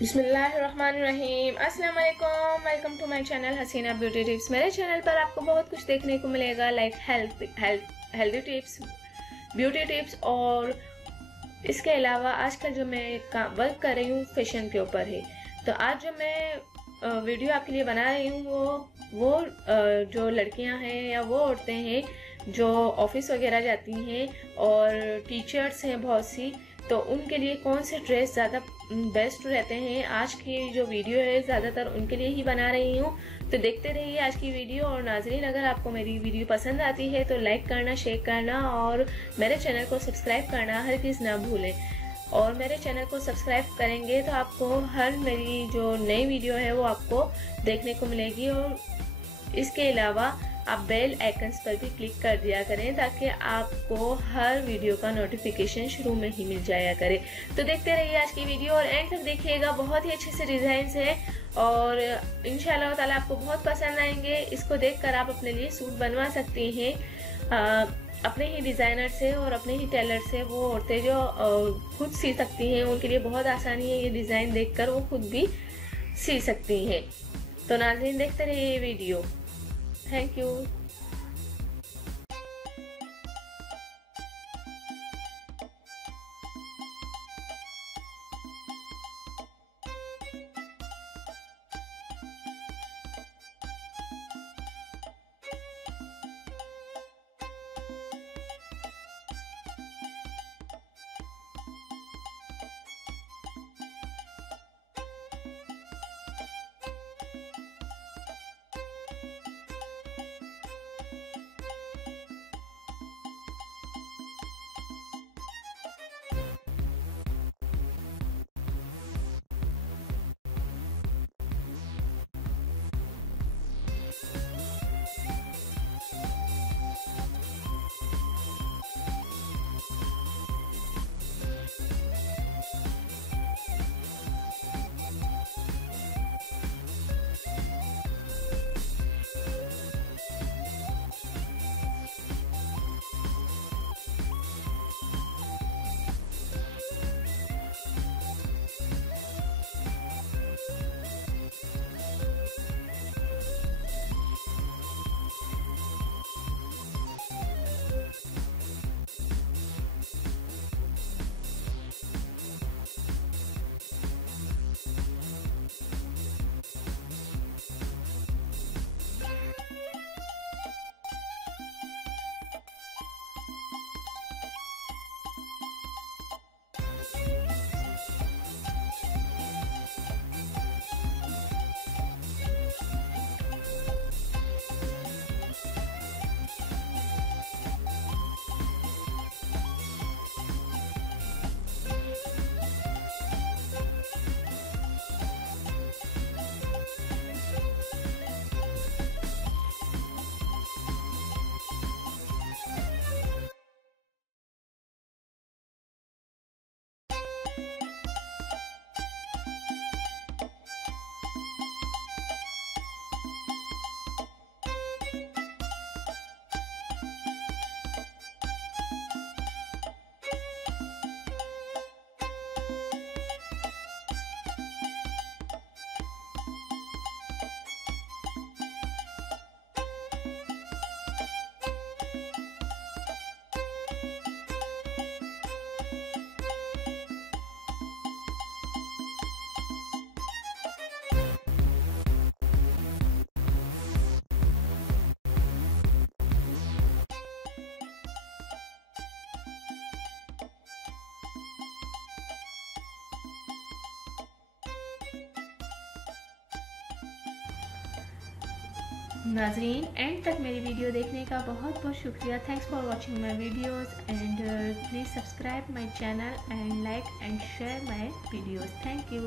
बिस्मिल्लाहिर्रहमानिर्रहीम। अस्सलाम वालेकुम, welcome to my channel Hasina beauty tips. मेरे चैनल पर आपको बहुत कुछ देखने को मिलेगा, like healthy tips, beauty tips, और इसके अलावा आजकल जो मैं वर्क कर रही हूँ फैशन के ऊपर है। तो आज जो मैं वीडियो आपके लिए बना रही हूँ वो जो लड़कियाँ हैं या वो औरतें हैं जो ऑफिस वगैरह जाती हैं और टीचर्स हैं बहुत सी, तो उनके लिए कौन से ड्रेस ज़्यादा बेस्ट रहते हैं। आज की जो वीडियो है ज़्यादातर उनके लिए ही बना रही हूँ, तो देखते रहिए आज की वीडियो। और नाज़रीन, अगर आपको मेरी वीडियो पसंद आती है तो लाइक करना, शेयर करना और मेरे चैनल को सब्सक्राइब करना हरगिज़ ना भूलें। और मेरे चैनल को सब्सक्राइब करेंगे तो आपको हर मेरी जो नई वीडियो है वो आपको देखने को मिलेगी। और इसके अलावा आप बेल आइकन्स पर भी क्लिक कर दिया करें ताकि आपको हर वीडियो का नोटिफिकेशन शुरू में ही मिल जाया करे। तो देखते रहिए आज की वीडियो और एंड तक देखिएगा। बहुत ही अच्छे से डिजाइन है और इंशाल्लाह ताला आपको बहुत पसंद आएंगे। इसको देखकर आप अपने लिए सूट बनवा सकती हैं अपने ही डिज़ाइनर से और अपने ही टेलर से। वो औरतें जो खुद सी सकती हैं उनके लिए बहुत आसानी है, ये डिज़ाइन देखकर वो खुद भी सी सकती हैं। तो नाज़रीन, देखते रहिए ये वीडियो। Thank you. नाजरीन, एंड तक मेरी वीडियो देखने का बहुत बहुत शुक्रिया। Thanks for watching my videos and please subscribe my channel and like and share my videos. Thank you.